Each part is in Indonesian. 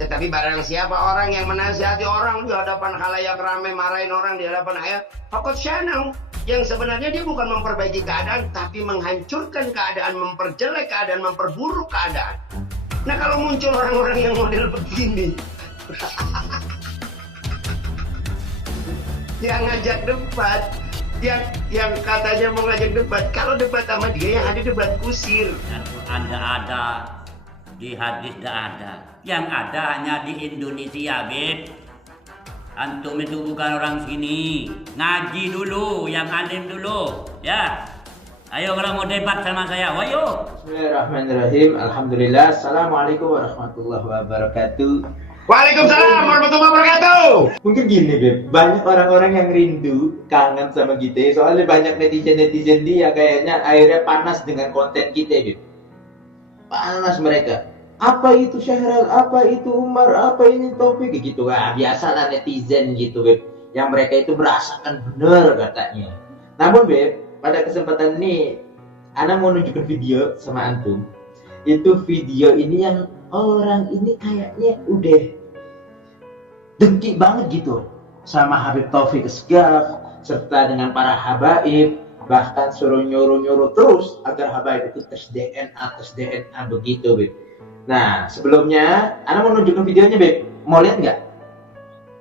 Tetapi barang siapa orang yang menasihati orang di hadapan khalayak ramai, marahin orang di hadapan ayat, faqad syanahu, yang sebenarnya dia bukan memperbaiki keadaan, tapi menghancurkan keadaan, memperjelek keadaan, memperburuk keadaan. Nah, kalau muncul orang-orang yang model begini, yang ngajak debat, yang katanya mau ngajak debat, kalau debat sama dia yang ada debat kusir. Anda ada, di hadis tidak ada. Yang ada hanya di Indonesia, Beb. Antum itu bukan orang sini. Ngaji dulu, yang alim dulu, ya. Ayo kalau mau debat sama saya, ayo. Bismillahirrahmanirrahim. Alhamdulillah. Assalamualaikum warahmatullahi wabarakatuh. Waalaikumsalam warahmatullahi wabarakatuh. Mungkin gini, Beb. Banyak orang-orang yang rindu, kangen sama kita. Soalnya banyak netizen-netizen dia kayaknya akhirnya panas dengan konten kita, Beb. Panas mereka. Apa itu Syahral? Apa itu Umar? Apa ini Taufik? Gitu. Ah, biasalah netizen gitu, Beb. Yang mereka itu merasakan benar katanya. Namun, Beb, pada kesempatan ini Ana mau nunjukin video sama antum. Itu video ini yang orang ini kayaknya udah dengki banget gitu sama Habib Taufik Asgaf serta dengan para habaib, bahkan suruh nyuruh terus agar habaib itu tes DNA begitu, Beb. Nah, sebelumnya Ana mau nunjukin videonya, Beb. Mau lihat nggak?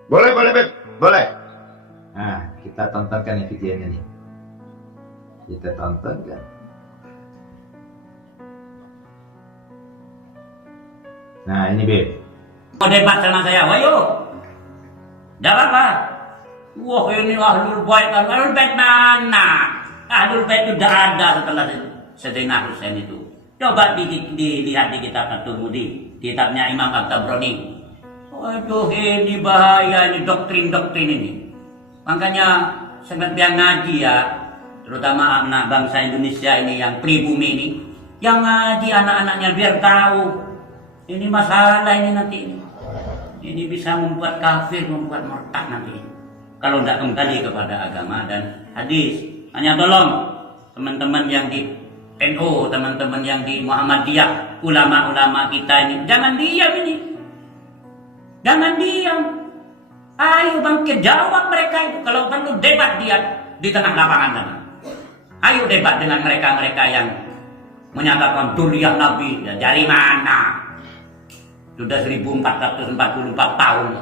Boleh, Beb. Boleh. Nah, kita tontonkan nih videonya nih. Kita tontonkan. Nah, ini, Beb. Mau debat sama saya, ayo. Tidak apa-apa. Wah, ini ahlul bait. Ahlul bait mana? Ahlul bait itu tidak ada setelah Sayyidina Husain itu. Coba dilihat di kitab At-Tirmidzi, kitabnya Imam At-Tabrani. Waduh, ini bahaya, ini doktrin-doktrin ini. Makanya sebagian ngaji ya, terutama anak bangsa Indonesia ini yang pribumi ini, yang ngaji anak-anaknya biar tahu ini masalah ini nanti. Ini bisa membuat kafir, membuat murtad nanti. Kalau tidak kembali kepada agama dan hadis. Hanya tolong teman-teman yang di NU, teman-teman yang di Muhammadiyah, ulama-ulama kita ini, jangan diam ini. Jangan diam. Ayo bangkit, jawab mereka itu. Kalau perlu debat dia di tengah lapangan sana. Ayo debat dengan mereka-mereka yang menyatakan duriah Nabi. Ya, dari mana? Sudah 1444 tahun.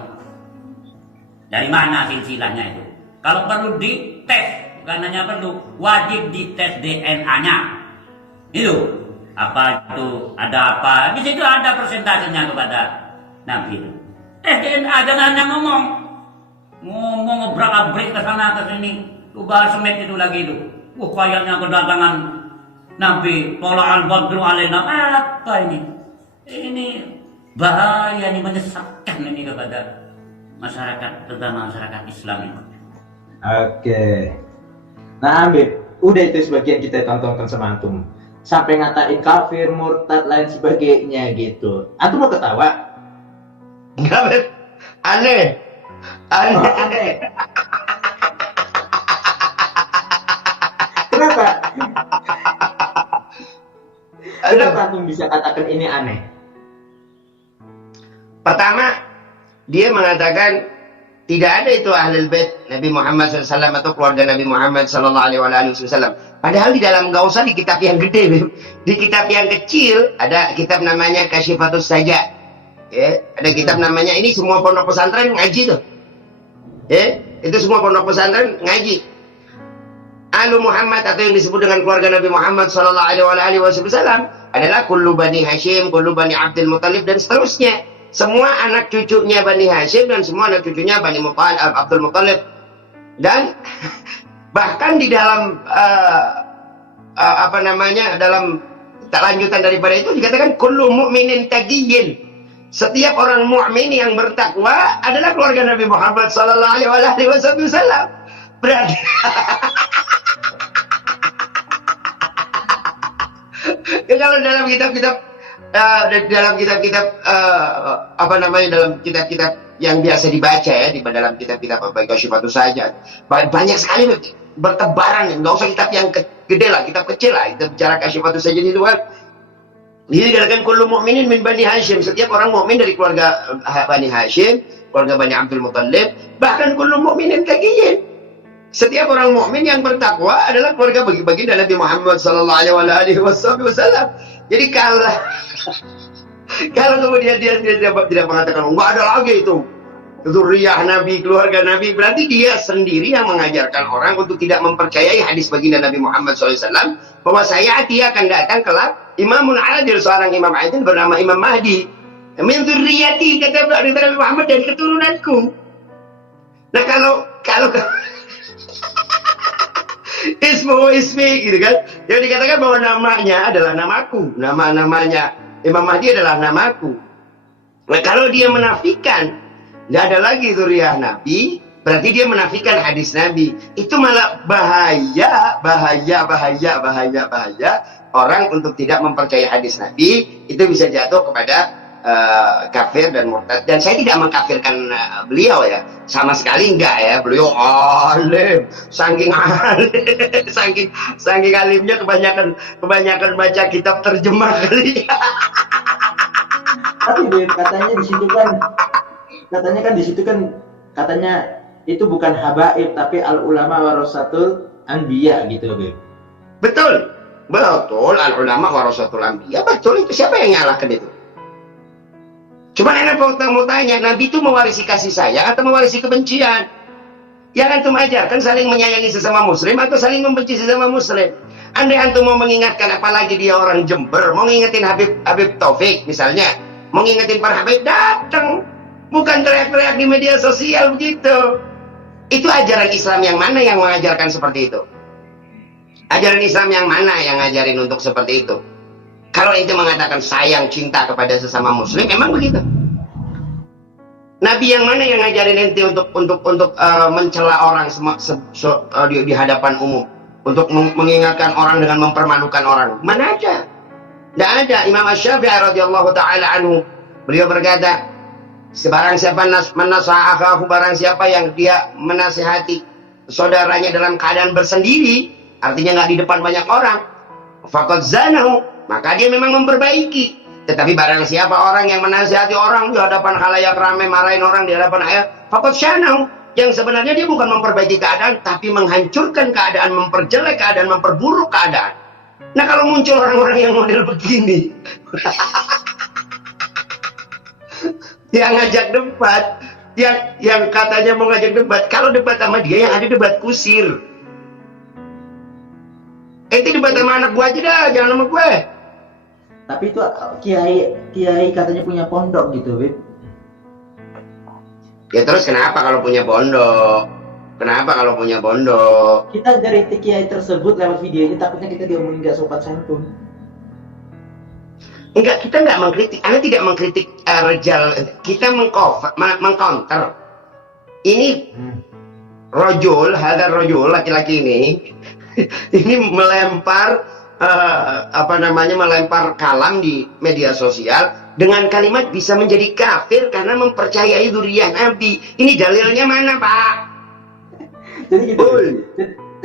Dari mana silsilahnya itu? Kalau perlu dites, bukan hanya perlu, wajib dites DNA-nya. Itu apa itu, ada apa? Di situ ada persentasenya kepada Nabi itu. DNA jangan hanya ngomong ngebrak-abrik ke sana ke sini. Tuh bahas semet itu lagi itu. Kayaknya kedatangan Nabi Tola al-Badru alaina. Apa ini? Ini bahaya, ini menyesatkan ini kepada masyarakat, terutama masyarakat Islam ini. Oke. Nah, Beb, udah itu sebagian kita tontonkan sama antum. Sampai ngatain kafir, murtad, lain sebagainya gitu. Antum mau ketawa? Enggak, Beb. Aneh. Oh, aneh. Kenapa? Kenapa antum bisa katakan ini aneh? Pertama, dia mengatakan tidak ada itu ahlul bait Nabi Muhammad SAW atau keluarga Nabi Muhammad SAW. Padahal di dalam, gak usah di kitab yang gede, Beb. Di kitab yang kecil ada kitab namanya Kasyifatus Saja. Ya, ada kitab namanya, ini semua pondok pesantren ngaji tuh. Ya, itu semua pondok pesantren ngaji. Alu Muhammad atau yang disebut dengan keluarga Nabi Muhammad SAW adalah kullu Bani Hashim, kullu Bani Abdul Muttalib dan seterusnya. Semua anak cucunya Bani Hashim dan semua anak cucunya Bani Abdul Muttalib. Dan bahkan di dalam dalam lanjutan daripada itu dikatakan kullu mu'minin taqiyyin. Setiap orang mukmin yang bertakwa adalah keluarga Nabi Muhammad SAW. Berarti kalau dalam kitab-kitab dalam kitab-kitab yang biasa dibaca ya, di dalam kitab-kitab Kasyifatus Saja banyak sekali bertebaran. Nggak usah kitab yang gede lah, kitab kecil lah. Kita bicara Kasyifatus Saja itu kan Dia dikatakan kullu mu'minin min Bani Hashim. Setiap orang mukmin dari keluarga Bani Hashim, keluarga Bani Abdul Muttalib, bahkan kullu mu'minin taqiyyin. Setiap orang mukmin yang bertakwa adalah keluarga bagi-bagi dari Nabi Muhammad sallallahu alaihi wasallam. Jadi kalau kemudian dia tidak mengatakan enggak ada lagi itu zuriyah Nabi, keluarga Nabi, berarti dia sendiri yang mengajarkan orang untuk tidak mempercayai hadis baginda Nabi Muhammad SAW bahwa sayati akan datang kelak Imamun Adil, seorang imam adil bernama Imam Mahdi. Min zurriyati, kata Nabi Muhammad, dari keturunanku. Nah kalau ismi gitu kan, yang dikatakan bahwa namanya adalah namaku, namanya Imam Mahdi adalah namaku. Nah kalau dia menafikan nggak ada lagi zuriyah Nabi, berarti dia menafikan hadis Nabi. Itu malah bahaya orang untuk tidak mempercayai hadis Nabi. Itu bisa jatuh kepada kafir dan murtad. Dan saya tidak mengkafirkan beliau ya, sama sekali enggak ya. Beliau alim, saking alimnya kebanyakan baca kitab terjemah kali. Tapi katanya di situ kan katanya itu bukan habaib tapi al ulama warasatul anbiya gitu, Beb. Betul al ulama warasatul anbiya. Betul, itu siapa yang nyalakan itu? Cuma enak mau tanya, Nabi itu mewarisi kasih sayang atau mewarisi kebencian? Yang antum ajarkan saling menyayangi sesama muslim atau saling membenci sesama muslim? Andai antum mau mengingatkan, apalagi dia orang Jember, mau ngingetin Habib Taufik misalnya, mau ngingetin para Habib, datang. Bukan teriak-teriak di media sosial begitu. Itu ajaran Islam yang mana yang mengajarkan seperti itu? Ajaran Islam yang mana yang ngajarin untuk seperti itu? Kalau itu mengatakan sayang cinta kepada sesama muslim, memang begitu. Nabi yang mana yang ngajarin ente untuk mencela orang di hadapan umum, untuk mengingatkan orang dengan mempermalukan orang? Mana ada? Tidak ada. Imam Asy-Syafi'i radhiyallahu taala anhu, beliau berkata, barang siapa yang dia menasihati saudaranya dalam keadaan bersendiri, artinya nggak di depan banyak orang, faqad zanahu, maka dia memang memperbaiki. Tetapi barang siapa orang yang menasihati orang di hadapan khalayak ramai, marahin orang di hadapan ayat, faqad syanahu, yang sebenarnya dia bukan memperbaiki keadaan, tapi menghancurkan keadaan, memperjelek keadaan, memperburuk keadaan. Nah kalau muncul orang-orang yang model begini yang ngajak debat, yang katanya mau ngajak debat, kalau debat sama dia yang ada debat kusir. Itu debat sama anak gua aja dah, jangan sama gue. Tapi itu kiai katanya punya pondok gitu, Beb. Ya terus kenapa kalau punya pondok? Kita dari kiai tersebut lewat video ini takutnya kita diomongin nggak sopan santun. Enggak, kita enggak mengkritik. Anda tidak mengkritik rejal. Kita mengcounter. Ini rojul, hadar rojul, laki-laki ini melempar melempar kalam di media sosial dengan kalimat bisa menjadi kafir karena mempercayai zuriyah Nabi. Ini dalilnya mana, Pak? Jadi gitu.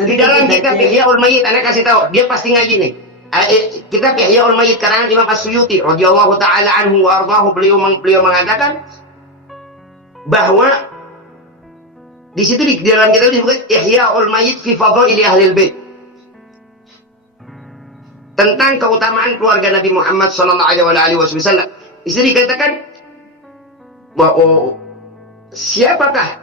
Di dalam kitab Ihyaul Mayyit, Anda kasih tahu, dia pasti ngaji nih. Kitab Ihyaul Mayyit karangan Imam As-Suyuti radhiyallahu taala anhu wa ardhahu, beliau mengatakan bahwa di situ di dalam kitab disebut Ihyaul Mayyit fi Fadhaili Ahlil Bait, tentang keutamaan keluarga Nabi Muhammad sallallahu alaihi wasallam. Di sini dikatakan bahwa siapakah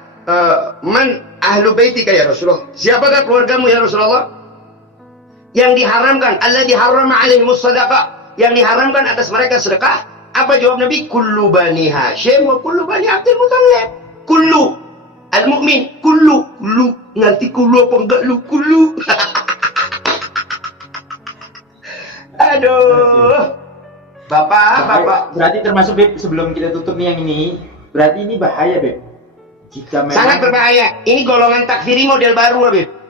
man ahlu baitika ya Rasulullah? Siapakah keluargamu ya Rasulullah? Yang diharamkan, alladzi harrama alaihimus shadaqah, yang diharamkan atas mereka sedekah. Apa jawab Nabi? Kullu bani Hashim wa kullu bani Abdul Muttalib. Kullu al-mu'min, kullu. Nanti kullu apa enggak lu? Kullu. Aduh. Bapak. Berarti termasuk, Beb, sebelum kita tutup nih yang ini, berarti ini bahaya, Beb. Jika memang sangat berbahaya. Ini golongan takfiri model baru, Beb.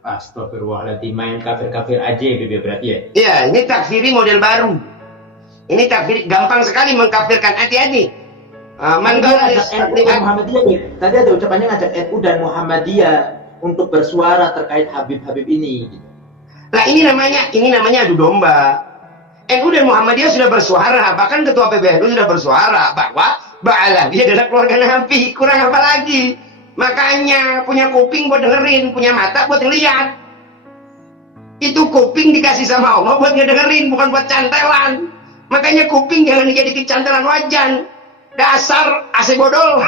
Astagfirullahaladzim, main kafir-kafir aja Beb, berarti ya? Iya, ini takfiri model baru. Ini takfiri gampang sekali mengkafirkan. Hati-hati. Muhammadiyah, Beb. Tadi ada ucapannya ngajak NU dan Muhammadiyah untuk bersuara terkait Habib-Habib ini. Nah, ini namanya adu domba. NU dan Muhammadiyah sudah bersuara, bahkan ketua PBNU sudah bersuara bahwa Ba'alawi adalah keluarga Nabi. Kurang apa lagi? Makanya punya kuping buat dengerin, punya mata buat ngeliat. Itu kuping dikasih sama Allah buat ngedengerin, bukan buat cantelan. Makanya kuping jangan dijadikan cantelan wajan. Dasar AC bodol.